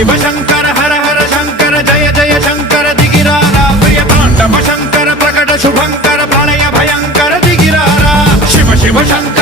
शिव शंकर हर हर शंकर जय जय शंकर दिगिरारा प्रिय तांडव शंकर प्रकट शुभंकर प्रलय भयंकर दिगिरारा शिव शिव शंकर